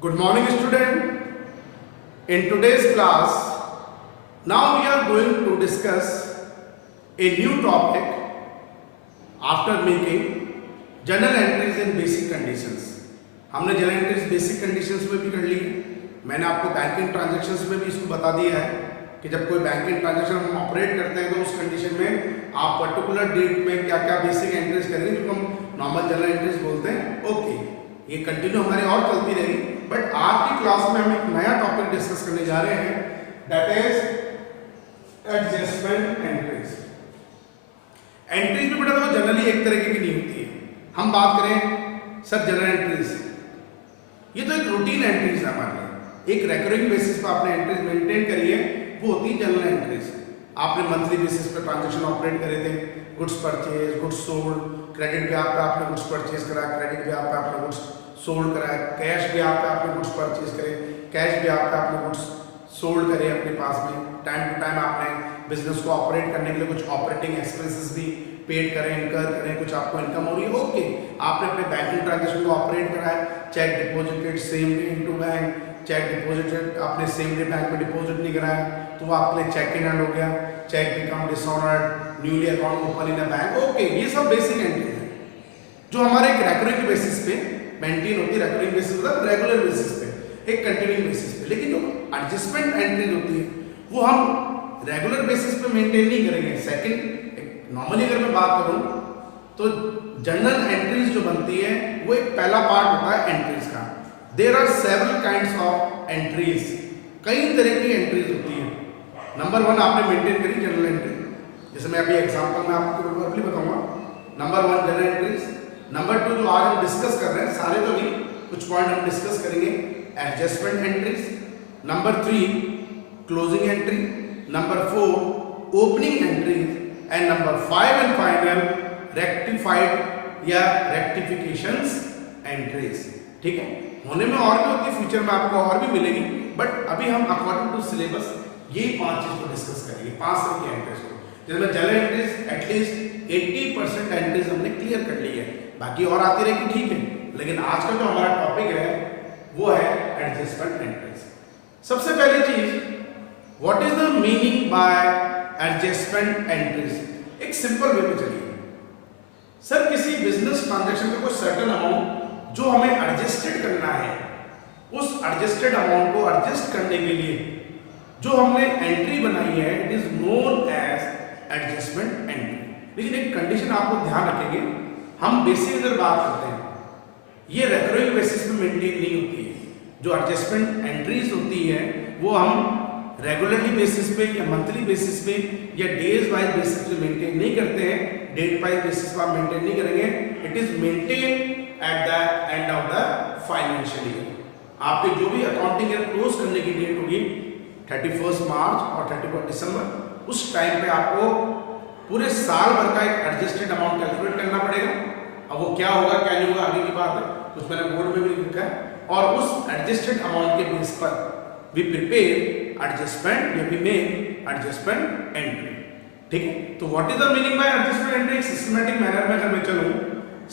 Good morning, student. In today's class, now we are going to discuss a new topic after making journal entries in basic conditions. हमने journal entries basic conditions में भी कर ली है. मैंने आपको banking transactions में भी इसको बता दिया है कि जब कोई बैंकिंग ट्रांजैक्शन हम ऑपरेट करते हैं तो उस कंडीशन में आप पर्टिकुलर डेट में क्या क्या बेसिक एंट्रीज करेंगे जिनको हम नॉर्मल जर्नल एंट्रीज बोलते हैं. ओके, ये कंटिन्यू हमारी और चलती रहेगी, बट आज की क्लास में हम एक नया टॉपिक डिस्कस करने जा रहे हैं, that is adjustment entries. Entries में बेटा तो जनरली एक तरीके की नहीं होती है. हम बात करें सर जर्नल एंट्रीज, ये तो एक रूटीन एंट्रीज है हमारे लिए. एक रेकरिंग बेसिस पर आपने एंट्रीज मेंटेन करी है, वो होती है जर्नल एंट्रीज. आपने मंथली बेसिस पर ट्रांजैक्शन ऑपरेट करे थे, goods purchase, goods sold, credit ब्याज पे आपने गुड्स परचेज करा, क्रेडिट ब्याज पे आपने गुड्स सोल्ड करा, कैश ब्याज पे आपने गुड्स परचेज करे, कैश ब्याज पे आपने गुड्स सोल्ड करे अपने पास में. टाइम टू टाइम आपने बिजनेस को ऑपरेट करने के लिए कुछ ऑपरेटिंग एक्सपेंसेस भी पेड करें, इनकर करें, कुछ आपको इनकम हो रही है. ओके, आपने अपने बैंकिंग ट्रांजैक्शन को ऑपरेट करा है, check deposited same day into bank, check deposited आपने सेम डे बैंक में डिपॉजिट नहीं कराया तो वो आपके लिए चेक इन हैंड हो गया, cheque become dishonoured, newly account open in a bank. Okay, ये सब बेसिक एंट्री है जो हमारे एक रेकरिंग बेसिस पे मेंटेन होती है. रेकरिंग बेसिस मतलब रेगुलर बेसिस पे, एक कंटिन्यूइंग बेसिस पे. लेकिन जो एडजस्टमेंट एंट्रीज होती है वो हम रेगुलर बेसिस पे मेंटेन नहीं करेंगे. सेकंड, नॉर्मली अगर मैं बात करूं तो जर्नल एंट्रीज जो बनती है वो एक पहला पार्ट होता है एंट्रीज का. There are several kinds of entries, कई तरह की एंट्रीज होती है. नंबर वन आपने मेंटेन करी जर्नल एंट्री, जैसे मैं अभी एग्जांपल में आपको रफली बताऊंगा. Number one journal entries. Number two जो आज हम डिस्कस कर रहे हैं, सारे तो नहीं, कुछ पॉइंट हम डिस्कस करेंगे, adjustment entries. Number three closing entry. Number four opening entries. And number five and final rectified या रेक्टिफिकेशंस एंट्रीज. ठीक है, होने में और भी होती है, फ्यूचर में आपको और भी मिलेगी, बट अभी हम अकॉर्डिंग टू सिलेबस यही पांच चीज को डिस्कस करेंगे, पांच तरह की एंट्रीज को. जिसमें जनरल एंट्रीज एटलीस्ट 80% एंट्रीज हमने क्लियर कर ली है, बाकी और आती रहेगी, ठीक है. लेकिन आज का जो हमारा टॉपिक है वो है एडजस्टमेंट एंट्रीज. सबसे पहली चीज, what is the meaning bye adjustment entries. एक सिंपल वे में चलिए. सर किसी बिजनेस ट्रांजैक्शन का कोई सर्टेन अमाउंट जो हमें एडजस्टेड करना है, उस एडजस्टेड अमाउंट को एडजस्ट करने के लिए जो हमने एंट्री बनाई है, it is known as adjustment entry. लेकिन एक कंडीशन आपको ध्यान रखेंगे, हम बेसिक अगर बात करते हैं, ये रेकरिंग बेसिस पे मेंटेन नहीं होती है. जो एडजस्टमेंट एंट्रीज होती है वो हम रेगुलरली बेसिस पे या मंथली बेसिस पे या डेज वाइज बेसिस पे मेंटेन नहीं करते हैं, डेट वाइज बेसिस पे आप मेंटेन नहीं करेंगे. It is maintain at the end of the financial year. आपके जो भी अकाउंटिंग ईयर क्लोज करने की डेट होगी 31 मार्च और 31 दिसंबर, उस टाइम पे आपको पूरे साल भर का एक एडजस्टेड अमाउंट कैलकुलेट करना पड़ेगा. अब वो क्या होगा क्या नहीं होगा आगे की बात है, कुछ मैंने बोर्ड में भी लिखा है. और उस एडजस्टेड अमाउंट के बेस पर वी प्रिपेयर एडजस्टमेंट या वी मेक एडजस्टमेंट एंट्री. ठीक है, तो what is the meaning bye adjustment entry. Systematic manner में अगर मैं चलूं,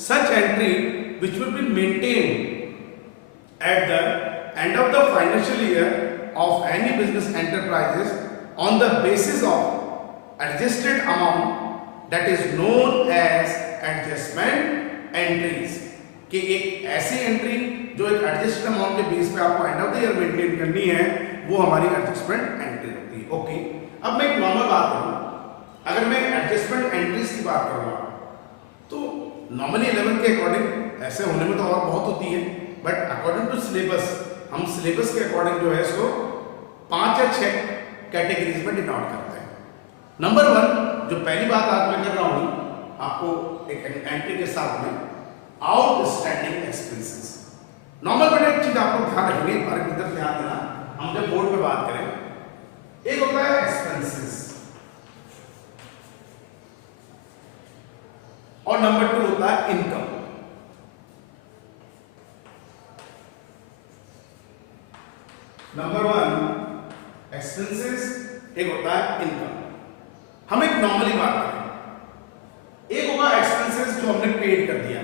सच entry which will be maintained at the end of the financial year of any business enterprises on the basis of adjusted amount that is known as adjustment entries. कि एक ऐसी entry जो एक adjusted amount के base पे आपको and of the year maintain करनी है, वो हमारी एडजस्टमेंट एंट्री होती है. ओके, अब मैं एक नॉर्मल बात करूं, अगर मैं एडजस्टमेंट एंट्रीज की बात करूंगा तो नॉर्मली 11 के अकॉर्डिंग ऐसे होने में तो और बहुत होती है, बट अकॉर्डिंग टू सिलेबस हम सिलेबस के अकॉर्डिंग जो है इसको 5 या 6 कैटेगरीज में डिनोट करते हैं. नंबर वन, जो पहली बात आज मैं कर रहा हूं आपको एक एंट्री के साथ में, आउटस्टैंडिंग एक्सपेंसेस. नॉर्मल बेटा एक चीज आपको ध्यान रखेंगे, एक बार इधर ध्यान देना, हम जब बोर्ड पे बात करें, एक होता है एक्सपेंसेस और नंबर टू होता है इनकम. नंबर वन एक्सपेंसेस, एक होता है इनकम. हम एक नॉर्मली बात करें, एक होगा एक्सपेंसेस जो हमने पेड कर दिया,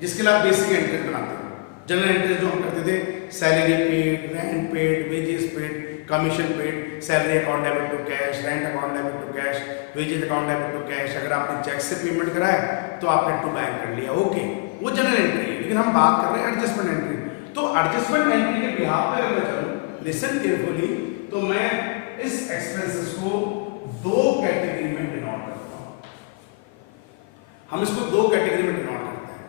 जिसके लिए आप बेसिक एंट्री बनाते हो. जनरल एंट्री जो हम करते थे salary paid, rent paid, wages paid, commission paid, salary account debit to cash, rent account debit to cash, wages account debit to cash. अगर आपने चेक से पेमेंट करा है तो आपने टू बैंक कर लिया, ओके, वो जनरल एंट्री है। लेकिन हम बात कर रहे हैं एडजस्टमेंट एंट्री। तो एडजस्टमेंट एंट्री के बिहाफ पे अगर मैं चलूं, लिसन केयरफुली, तो मैं इस एक्सपेंसेस को दो कैटेगरी में डिनोट करता हूं। हम इसको दो कैटेगरी में डिनोट करते हैं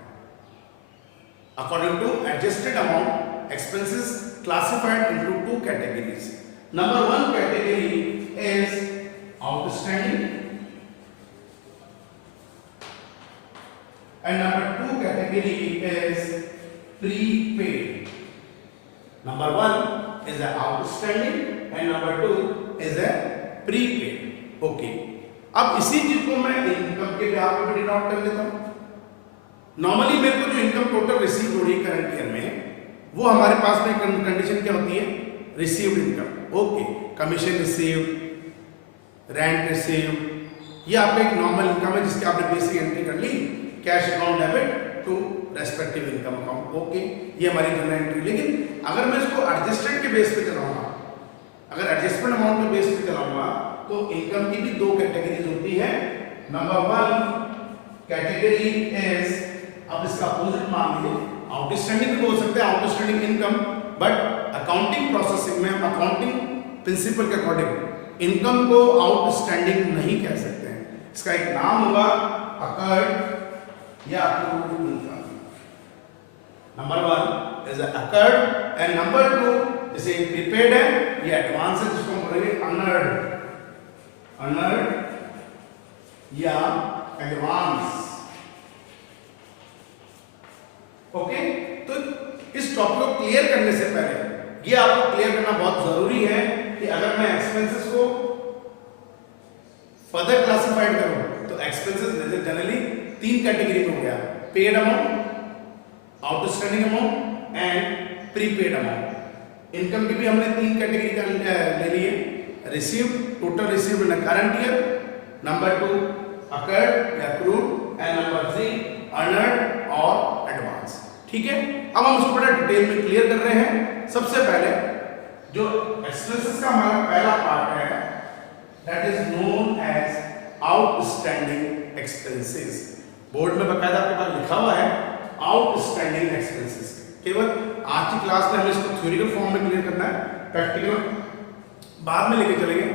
according to adjusted amount. Expenses classified into two categories. Number one category is outstanding and number two category is prepaid. Number one is a outstanding and number two is a prepaid. Okay. अब इसी चीज को मैं income के behalf पे denote कर लेता हूं। नॉर्मली मेरे को जो इनकम टोटल रिसीव हो रही है करंट ईयर में, वो हमारे पास में कंडीशन क्या होती है, received income. Okay, commission received, rent received, ये आपका एक नॉर्मल इनकम है जिसकी आपने बेसिक एंट्री कर ली, cash account debit to respective income account. Okay, ये हमारी जनरल एंट्री। लेकिन अगर मैं इसको एडजस्टेड के बेस पे चलाऊंगा, अगर एडजस्टमेंट अमाउंट के बेस पे चलाऊंगा, तो इनकम की भी दो कैटेगरीज होती है। नंबर वन कैटेगरी इज, अब इसका अपोजिट मान लीजिए, आउटस्टैंडिंग भी बोल सकते हैं, outstanding income, but accounting processing में हम अकाउंटिंग प्रिंसिपल के अकॉर्डिंग इनकम को आउटस्टैंडिंग नहीं कह सकते हैं। इसका एक नाम होगा अकर्ड या accrued income. Number one is occurred and number two जैसे प्रीपेड है, ये एडवांस है जिसको हम बोलेंगे अनअर्ड, अनअर्ड या एडवांस। ओके, तो इस टॉपिक को क्लियर करने से पहले ये आपको क्लियर करना बहुत जरूरी है कि अगर मैं एक्सपेंसेस को फर्दर क्लासिफाइड करूं तो एक्सपेंसेस जनरली तीन कैटेगरी में हो गया, paid amount, outstanding amount and prepaid amount. Income की भी हमने तीन कैटेगरी का ले लिए, received, total received in current year, number two accrued या accrued and number three earned और एडवांस। ठीक है, अब हम उसको बड़ा डिटेल में क्लियर कर रहे हैं। सबसे पहले जो एक्सपेंसेस का हमारा पहला पार्ट है that is known as outstanding expenses. Board में बकायदा आपके पास लिखा हुआ है आउटस्टैंडिंग एक्सपेंसेस। केवल आज की क्लास में हमें इसको थ्योरिकल फॉर्म में क्लियर करना है, प्रैक्टिकल बाद में लेके चलेंगे।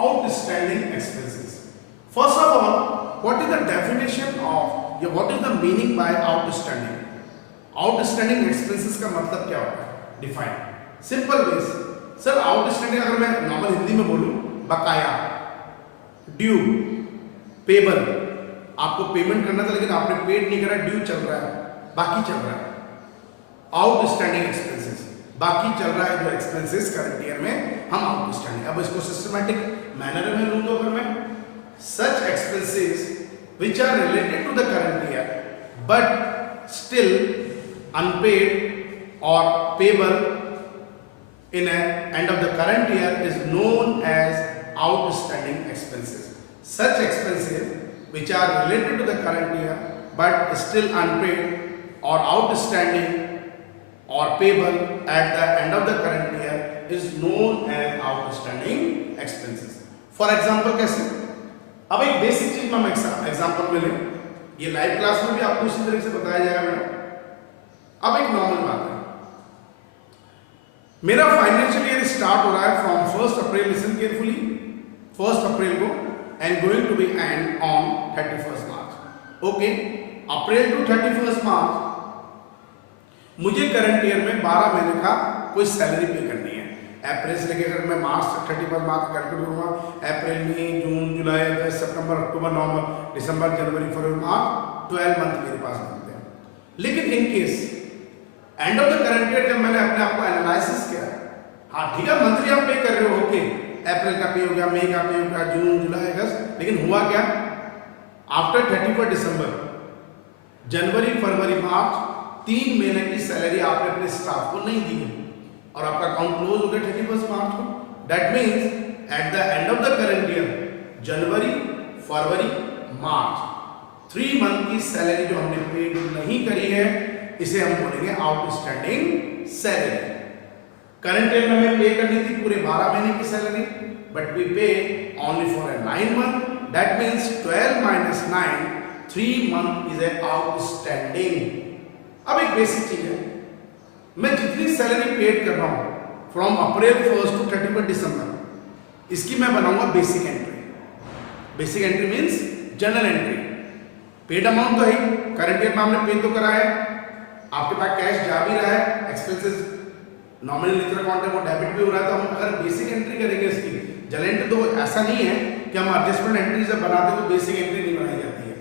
Outstanding expenses, first of all what is the definition of या what is the meaning by outstanding. Outstanding expenses का मतलब क्या होता है, define simple ways. Sir outstanding अगर मैं नॉर्मल हिंदी में बोलूं, बकाया, ड्यू, पेबल, आपको पेमेंट करना था लेकिन आपने पेड नहीं करा, ड्यू चल रहा है, बाकी चल रहा है, आउटस्टैंडिंग एक्सपेंसेस, बाकी चल रहा है जो एक्सपेंसेस करंट ईयर में हम आउटस्टैंडिंग। अब इसको सिस्टमैटिक मैनर में लूं तो अगर मैं सच expenses which are related to the current year but still unpaid or payable in a end of the current year is known as outstanding expenses. Such expenses which are related to the current year but still unpaid or outstanding or payable at the end of the current year is known as outstanding expenses. For example, कैसे? अब एक basic चीज हम example में लें, ये live class में भी आपको इसी तरह से बताया जाएगा बेटा। अब एक नॉर्मल बात है, मेरा फाइनेंशियल ईयर स्टार्ट हो रहा है from 1 April, listen carefully, 1 April को end going to be end on 31 March. Okay, April to 31 March मुझे करंट ईयर में 12 महीने का कोई सैलरी पे करनी है। अप्रैल से लेकर मैं मार्च तक 31 मार्च कैलकुलेट करूंगा, अप्रैल, मई, जून, जुलाई, अगस्त, सितंबर, अक्टूबर, नवंबर, दिसंबर, जनवरी, फरवरी, मार्च, 12 मंथ मेरे पास बनते हैं। लेकिन in case and of the current year जब मैंने अपने आप को एनालिसिस किया, हाँ ठीक है मंथली आप पे कर रहे हो, ओके, अप्रैल का पे हो गया, मई का पे हो गया, जून, जुलाई, अगस्त, लेकिन हुआ क्या, आफ्टर 31 दिसंबर, जनवरी, फरवरी, मार्च, 3 महीने की सैलरी आपने अपने स्टाफ को नहीं दी और आपका अकाउंट क्लोज हो गया 31 मार्च को। That means at the end of the current year, January, February, March, 3 month की सैलरी जो हमने पेड नहीं करी है, इसे हम बोलेंगे आउटस्टैंडिंग सैलरी। करंट ईयर में हमें पे करनी थी पूरे 12 महीने की सैलरी, बट वी पे only for a 9 month, that means 12 minus 9, 3 month is a outstanding. अब एक बेसिक चीज है, मैं जितनी सैलरी पेड कर रहा हूं फ्रॉम अप्रैल 1 टू 31 दिसंबर, इसकी मैं बनाऊंगा basic entry. Basic entry means general entry. Paid amount तो है, करंट ईयर में हमने पे तो करा है, आपके पास कैश जा भी रहा है, एक्सपेंसेस नॉमिनल नेचर अकाउंट है वो डेबिट भी हो रहा है, तो हम अगर बेसिक एंट्री करेंगे इसकी जनरल एंट्री, तो ऐसा नहीं है कि हम एडजस्टमेंट एंट्री जब बनाते तो बेसिक एंट्री नहीं बनाई जाती है।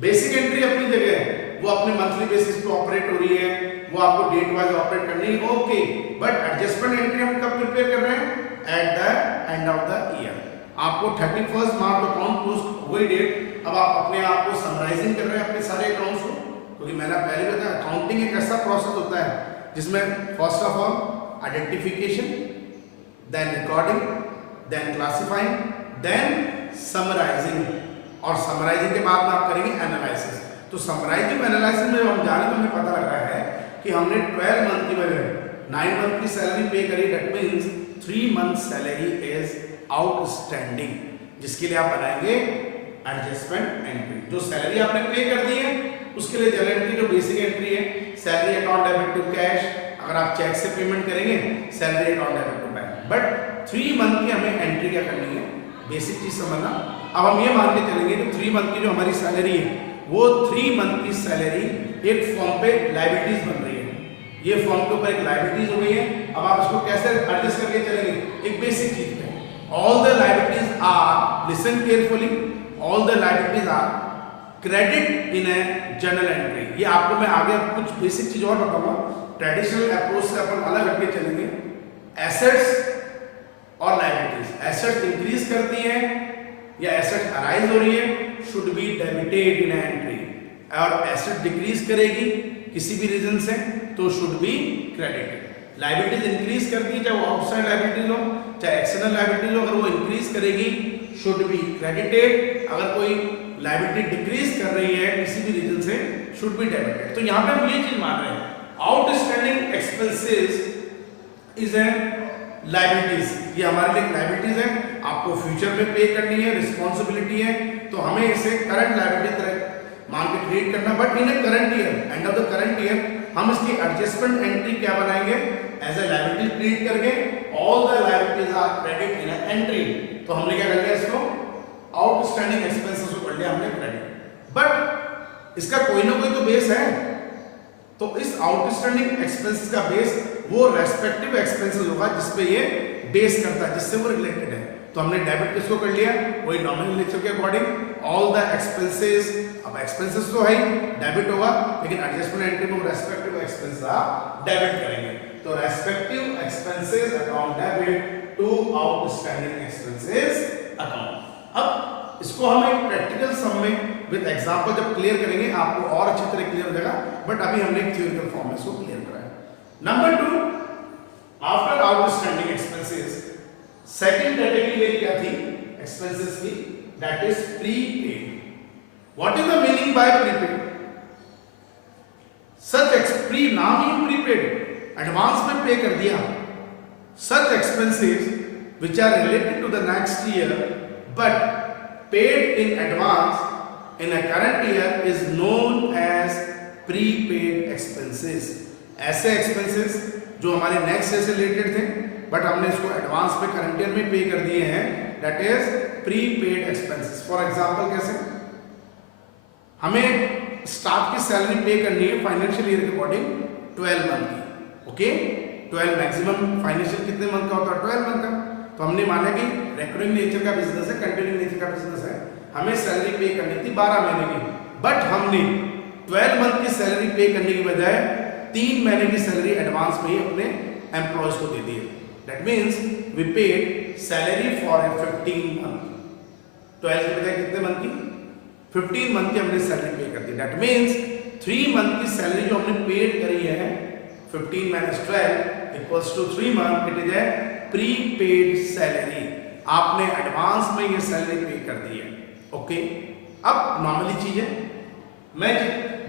बेसिक एंट्री अपनी जगह है, वो अपने मंथली बेसिस पे ऑपरेट हो रही है, वो आपको डेट वाइज ऑपरेट करनी है, ओके, बट एडजस्टमेंट एंट्री हम कब प्रिपेयर कर रहे हैं? At the end of the year. आपको 31 मार्च अकाउंट क्लोज हुई डेट, अब आप अपने आप को समराइजिंग कर रहे हैं अपने सारे अकाउंट्स को, क्योंकि मैंने पहले बताया अकाउंटिंग एक ऐसा प्रोसेस होता है जिसमें first of all identification, then recording, then classifying, then summarising, और समराइजिंग के बाद में आप करेंगे एनालिसिस। तो समराइजिंग एनालिसिस में हम जाने तो हमें पता लग रहा है कि हमने 12 मंथ की बजाय 9 मंथ की सैलरी पे करी, that means 3 month salary is outstanding, जिसके लिए आप बनाएंगे एडजस्टमेंट एंट्री। जो सैलरी आपने पे कर दी है उसके लिए जनरल एंट्री जो बेसिक एंट्री है, salary account debit to cash, अगर आप चेक से पेमेंट करेंगे salary account debit to bank, but 3 month की हमें एंट्री क्या करनी है, बेसिक चीज समझना। अब हम ये मान के चलेंगे कि 3 मंथ की जो हमारी सैलरी है वो 3 मंथ की सैलरी एक फॉर्म पे लायबिलिटीज बन रही है, ये फॉर्म के ऊपर एक लायबिलिटीज हो गई है। अब आप इसको कैसे एडजस्ट करके चलेंगे, एक बेसिक चीज पे, all the liabilities are, listen carefully, all the liabilities are credit in a journal entry. ये आपको मैं आगे कुछ बेसिक चीज और बताऊंगा, ट्रेडिशनल अप्रोच से अपन अलग हटके चलेंगे। एसेट्स और लायबिलिटीज, एसेट्स इंक्रीज करती है या एसेट अराइज हो रही है, should be debited in entry, और एसेट डिक्रीज करेगी किसी भी रीजन से तो should be credited. Liabilities increase करती है, चाहे वो आउटसाइड लायबिलिटीज हो चाहे एक्सटर्नल लायबिलिटीज हो, अगर वो इंक्रीज करेगी शुड बी क्रेडिटेड, अगर कोई लायबिलिटी डिक्रीज कर रही है किसी भी रीजन से शुड बी डेबिटेड। तो यहाँ पे हम ये चीज मान रहे हैं, outstanding expenses is a liabilities, ये हमारे लिए लायबिलिटीज है, आपको फ्यूचर में पे करनी है, रिस्पॉन्सिबिलिटी है, तो हमें इसे करंट लायबिलिटी तरह मान के ट्रीट करना, but in a current year, end of the current year हम इसकी एडजस्टमेंट एंट्री क्या बनाएंगे, एज ए लायबिलिटी ट्रीट करके all the liabilities are credit in a entry. तो हमने क्या कर लिया, इसको आउटस्टैंडिंग एक्सपेंसेस को कर लिया हमने क्रेडिट, बट इसका कोई ना कोई तो बेस है, तो इस आउटस्टैंडिंग एक्सपेंसेस का बेस वो रेस्पेक्टिव एक्सपेंसेस होगा जिसपे ये बेस करता है, जिससे वो रिलेटेड है। तो हमने डेबिट किसको कर लिया, वही नॉमिनल नेचर के अकॉर्डिंग ऑल द एक्सपेंसेस। अब एक्सपेंसेस तो है ही, डेबिट होगा, लेकिन एडजस्टमेंट एंट्री में रेस्पेक्टिव एक्सपेंसेस आप डेबिट करेंगे, तो respective expenses account debit to outstanding expenses account. अब इसको हम एक प्रैक्टिकल सम में विद एग्जांपल जब क्लियर करेंगे आपको और अच्छी तरह क्लियर हो जाएगा, बट अभी हमने एक थ्योरिटिकल फॉर्म में इसको क्लियर करा है। Number 2, after outstanding expenses second category में क्या थी एक्सपेंसेस की, that is prepaid. What is the meaning bye prepaid? Such pre नाम ही प्रीपेड, एडवांस में पे कर दिया। सच expenses which are related to the next year but paid in advance in a current year is known as prepaid expenses। ऐसे expenses जो हमारे next year से related थे but हमने इसको एडवांस पे करंट ईयर में पे कर दिए हैं, that is prepaid expenses। For example कैसे, हमें स्टाफ की सैलरी पे करनी है फाइनेंशियल ईयर के अकॉर्डिंग 12 मंथ की, ओके 12 मैक्सिमम फाइनेंशियल कितने मंथ का होता है, 12 मंथ का। तो हमने माना कि रेकरिंग नेचर का बिजनेस है, कंटिन्यूइंग नेचर का बिजनेस है, हमें सैलरी पे करनी थी 12 महीने की, बट हमने 12 मंथ की सैलरी पे करने की बजाय 3 महीने की सैलरी एडवांस में ही अपने एम्प्लॉयज को दे दी है। That means we paid salary for a 15 month. 12 की बजाय कितने मंथ की, 15 मंथ की हमने सैलरी पे कर दी। दैट मीन्स 3 मंथ की सैलरी जो हमने पेड करी है 15 minus 12 equals to 3 month, it is a prepaid salary. आपने एडवांस में ये सैलरी पे कर दी है, ओके। अब नॉर्मली चीज है, मैं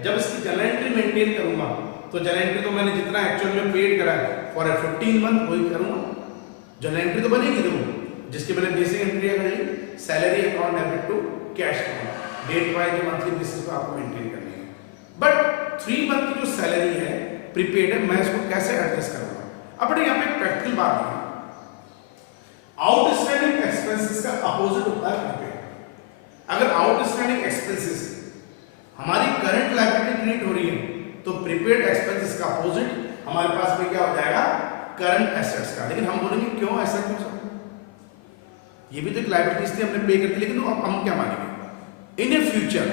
जब इसकी जनरल एंट्री मेंटेन करूंगा तो जनरल एंट्री तो मैंने जितना एक्चुअल में पेड करा है फॉर ए 15 मंथ वही करूंगा, जर्नल एंट्री तो बनेगी देखो, जिसकी मैंने बेसिक एंट्री कर ली, salary account debit to cash account, date wise जो मंथली बेसिस पे आपको मेंटेन करनी है। बट 3 मंथ की जो सैलरी है प्रीपेड है, मैं इसको कैसे एडजस्ट करूंगा? अब यहाँ पे एक प्रैक्टिकल बात है, आउटस्टैंडिंग एक्सपेंसेस का अपोजिट होता है प्रीपेड। अगर आउटस्टैंडिंग एक्सपेंसेस हमारी करंट लायबिलिटी क्रिएट हो रही है, तो प्रीपेड एक्सपेंसेस का अपोजिट हमारे पास में क्या हो जाएगा? करंट एसेट्स का। लेकिन हम बोलेंगे क्यों ऐसा क्यों सर? ये भी तो एक लायबिलिटीज थी, हमने पे कर दी, लेकिन अब हम क्या मानेंगे? इन ए फ्यूचर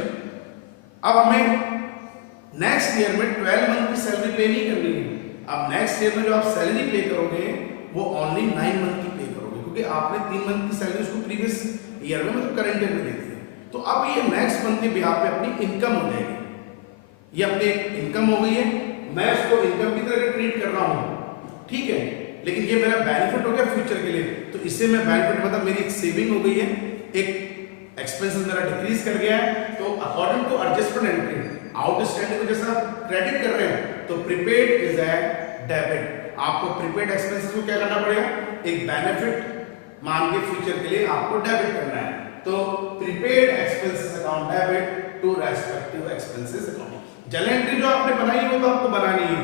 अब हमें नेक्स्ट ईयर में 12 मंथ की सैलरी पे नहीं करनी है। अब नेक्स्ट ईयर में जो आप सैलरी पे करोगे वो ओनली 9 मंथ की पे करोगे, क्योंकि आपने 3 मंथ की सैलरी उसको प्रीवियस ईयर में मतलब करंट ईयर में दे दी है। तो अब ये नेक्स्ट मंथ के बिहाफ पे अपनी इनकम हो जाएगी, ये अपनी इनकम हो गई है, मैं उसको इनकम की तरह ट्रीट कर रहा हूँ, ठीक है। लेकिन ये मेरा बेनिफिट हो गया फ्यूचर के लिए, तो इससे मैं बेनिफिट मतलब मेरी एक सेविंग हो गई है, एक एक्सपेंसेस मेरा डिक्रीज कर गया है। तो according to adjustment entry outstanding को जैसा क्रेडिट कर रहे हैं, तो प्रीपेड इज ए डेबिट। आपको प्रीपेड एक्सपेंसेस को क्या करना पड़ेगा? एक बेनिफिट मान के फ्यूचर के लिए आपको डेबिट करना है। तो prepaid expenses account debit to respective expenses account. Journal entry जो आपने बनाई है वो तो आपको बनानी है,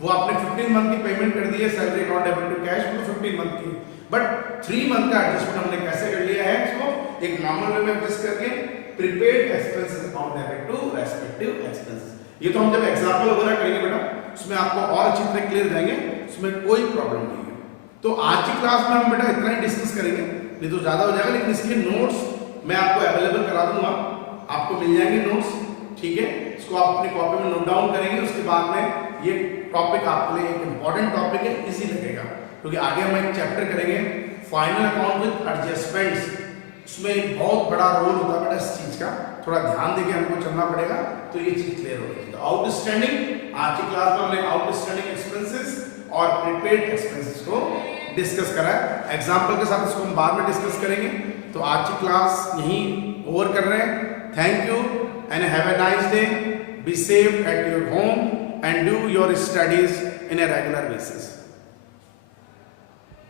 वो आपने 15 मंथ की पेमेंट कर दी है, salary account debit to cash, वो 15 मंथ की। बट 3 मंथ का एडजस्टमेंट हमने कैसे कर लिया है? इसको एक नॉर्मल वे में एडजस्ट करके prepaid expenses account debit to respective expenses. ये तो हम जब एग्जांपल वगैरह करेंगे बेटा, उसमें आपको और अच्छी तरह क्लियर जाएंगे, उसमें कोई प्रॉब्लम नहीं है। तो आज की क्लास में हम बेटा इतना ही डिस्कस करेंगे, नहीं तो ज्यादा हो जाएगा। लेकिन इसके नोट्स मैं आपको अवेलेबल करा दूंगा, आपको मिल जाएंगे नोट्स, ठीक है। इसको आप अपनी कॉपी में नोट डाउन करेंगे, उसके बाद में ये टॉपिक आपके लिए एक इंपॉर्टेंट टॉपिक है, इजी लगेगा, क्योंकि आगे हम एक चैप्टर करेंगे फाइनल अकाउंट विद एडजस्टमेंट्स। उसमें बहुत बड़ा रोल होता है बेटा इस चीज का, थोड़ा ध्यान देके हमको चलना पड़ेगा, तो ये चीज क्लियर होगी। तो आउटस्टैंडिंग आज की क्लास में हमने आउटस्टैंडिंग एक्सपेंसेस और प्रीपेड एक्सपेंसेस को डिस्कस करा है। एग्जाम्पल के साथ इसको हम बाद में डिस्कस करेंगे। तो आज की क्लास यहीं ओवर कर रहे हैं। Thank you and have a nice day. Be safe at your home and do your studies in a regular basis.